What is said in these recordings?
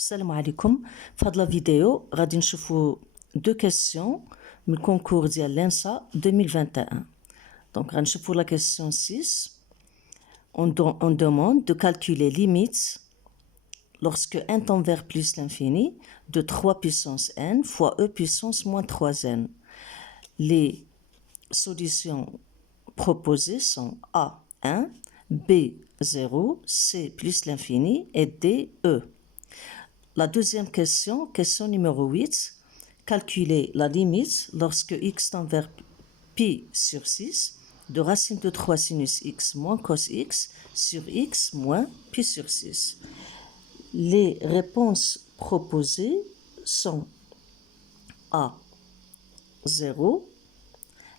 السلام عليكم. في هاد لا فيديو غادي نشوفوا دو كيسيون من الكونكور ديال لينسا 2021. دونك غنشوفوا لا كيسيون 6. On demande de calculer limite lorsque n tend vers plus l'infini de 3 puissance n fois e puissance moins 3n. Les solutions proposées sont A1, B0, C plus l'infini et D, E. La deuxième question, question numéro 8, calculer la limite lorsque x tend vers pi sur 6 de racine de 3 sinus x moins cos x sur x moins pi sur 6. Les réponses proposées sont A, 0,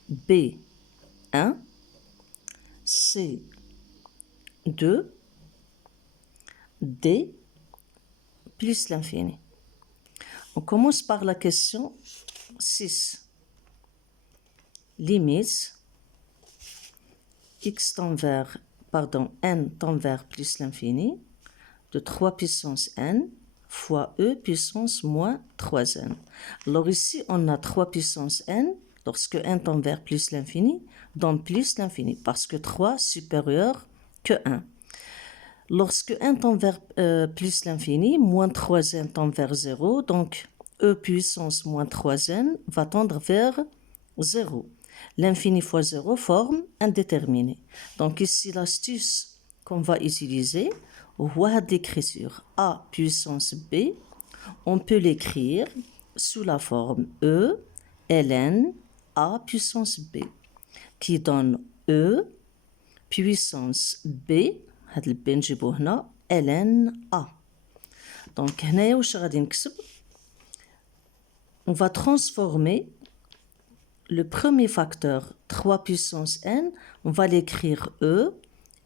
B, 1, C, 2, D, plus l'infini. On commence par la question 6. Limite n tend vers plus l'infini de 3 puissance n fois e puissance moins 3n. Alors ici, on a 3 puissance n lorsque n tend vers plus l'infini, donc plus l'infini, parce que 3 supérieur que 1. Lorsque n tend vers plus l'infini, moins 3n tend vers 0, donc e puissance moins 3n va tendre vers 0. L'infini fois 0 forme indéterminé. Donc ici, l'astuce qu'on va utiliser, voie d'écriture a puissance b, on peut l'écrire sous la forme e ln a puissance b, qui donne e puissance b, هاد البي نجيبو هنا ln a. Donc هنايا واش غادي نكتب؟ On va transformer le premier facteur 3 puissance n, on va l'écrire e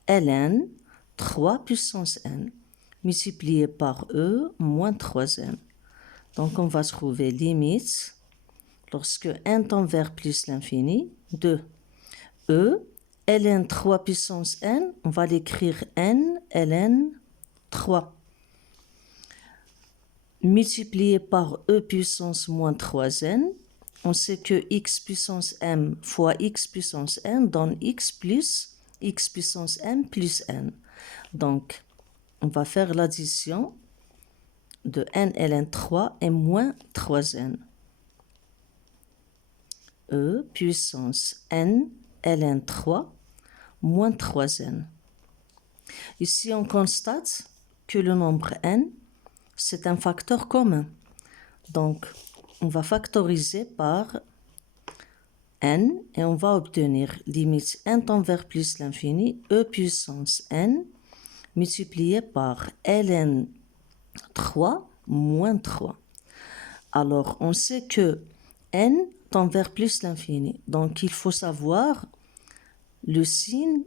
ln 3 puissance n multiplié par e moins 3n. Donc on va trouver limite lorsque n tend vers plus l'infini de e ln 3 puissance n, on va l'écrire n ln 3 multiplié par e puissance moins 3n. On sait que x puissance m fois x puissance n donne x plus x puissance m plus n. Donc, on va faire l'addition de n ln 3 et moins 3n. E puissance n ln 3 moins 3n. Ici, on constate que le nombre n, c'est un facteur commun. Donc, on va factoriser par n et on va obtenir limite n tend vers plus l'infini, e puissance n multiplié par ln 3 moins 3. Alors, on sait que n tend vers plus l'infini. Donc, il faut savoir le signe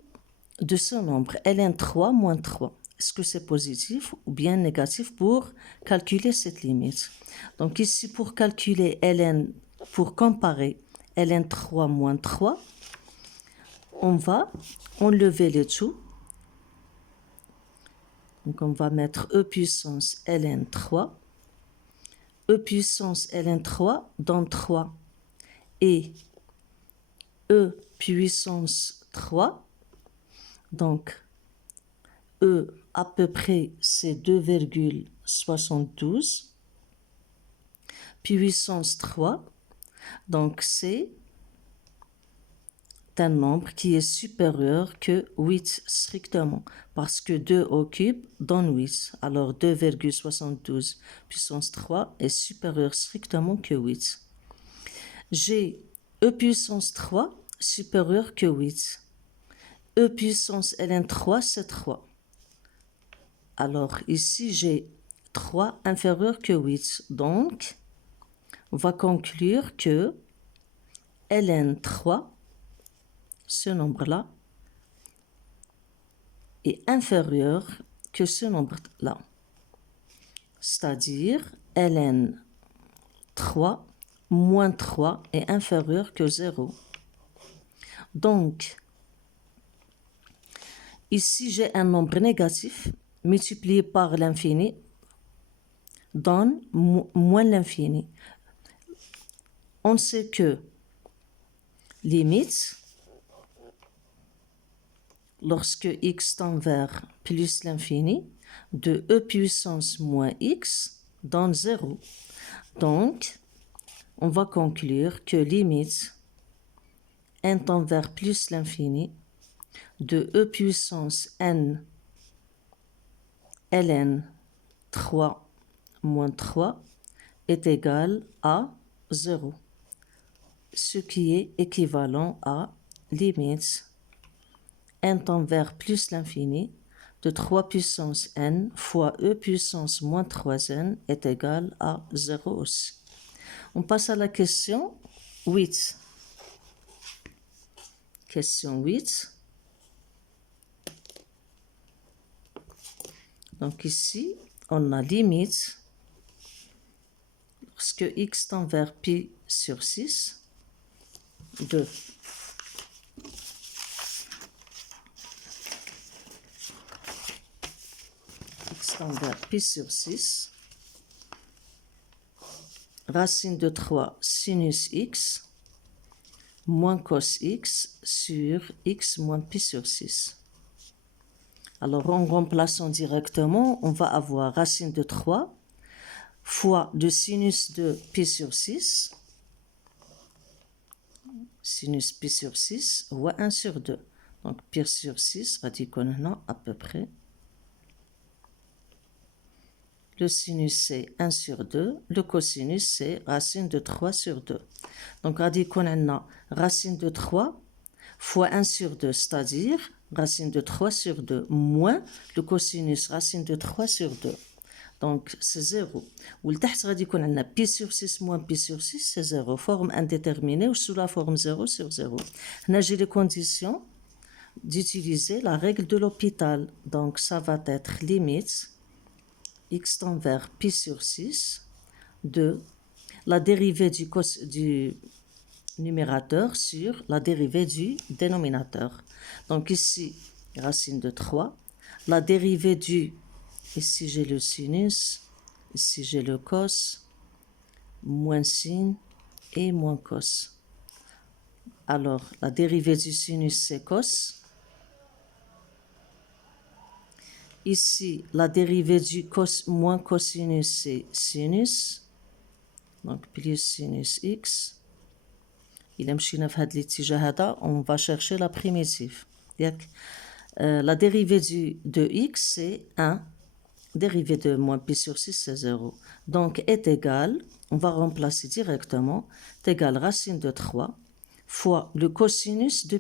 de ce nombre, ln 3 moins 3. Est-ce que c'est positif ou bien négatif pour calculer cette limite? Donc ici, pour calculer ln, pour comparer ln 3 moins 3, on va enlever les tout. Donc on va mettre e puissance ln 3. E puissance ln 3 donne 3. Et e puissance 3, donc e à peu près c'est 2,72 puissance 3, donc c'est un nombre qui est supérieur que 8 strictement, parce que 2 au cube donne 8. Alors 2,72 puissance 3 est supérieur strictement que 8. J'ai e puissance 3 supérieur que 8. E puissance ln 3 c'est 3. Alors ici j'ai 3 inférieur que 8. Donc on va conclure que ln 3, ce nombre-là, est inférieur que ce nombre-là. C'est-à-dire ln 3 moins 3 est inférieur que 0. Donc, ici j'ai un nombre négatif multiplié par l'infini. donne moins l'infini. On sait que limite, lorsque x tend vers plus l'infini, de e puissance moins x donne 0. Donc, on va conclure que limite n tend vers plus l'infini de e puissance n ln 3 moins 3 est égal à 0, ce qui est équivalent à limite n tend vers plus l'infini de 3 puissance n fois e puissance moins 3n est égal à 0 aussi. On passe à la question 8. Question 8. Donc ici, on a limite lorsque x tend vers pi sur 6 de x tend vers pi sur 6 racine de 3 sinus x moins cos x sur x moins pi sur 6. Alors, en remplaçant directement, on va avoir racine de 3 fois le sinus de pi sur 6, sinus pi sur 6, ou 1 sur 2. Donc, pi sur 6, radic à peu près. Le sinus, c'est 1 sur 2. Le cosinus, c'est racine de 3 sur 2. Donc, radic racine de 3 fois 1 sur 2, c'est-à-dire racine de 3 sur 2 moins le cosinus racine de 3 sur 2. Donc, c'est 0. Ou le تحت غادي يكون عندنا pi sur 6 moins pi sur 6, c'est 0. Forme indéterminée ou sous la forme 0 sur 0. Là, j'ai les conditions d'utiliser la règle de l'hôpital. Donc, ça va être limite x tend vers pi sur 6 de la dérivée du numérateur sur la dérivée du dénominateur. Donc ici, racine de 3. La dérivée du, ici j'ai le sinus, ici j'ai le cos, moins sin et moins cos. Alors, la dérivée du sinus, c'est cos. Ici, la dérivée du cos moins cosinus, c'est sinus. Donc, plus sinus x. Il on va chercher la primitive. La dérivée de x, c'est 1. Dérivée de moins pi sur 6, c'est 0. Donc, est égal, on va remplacer directement, est égal racine de 3 fois le cosinus de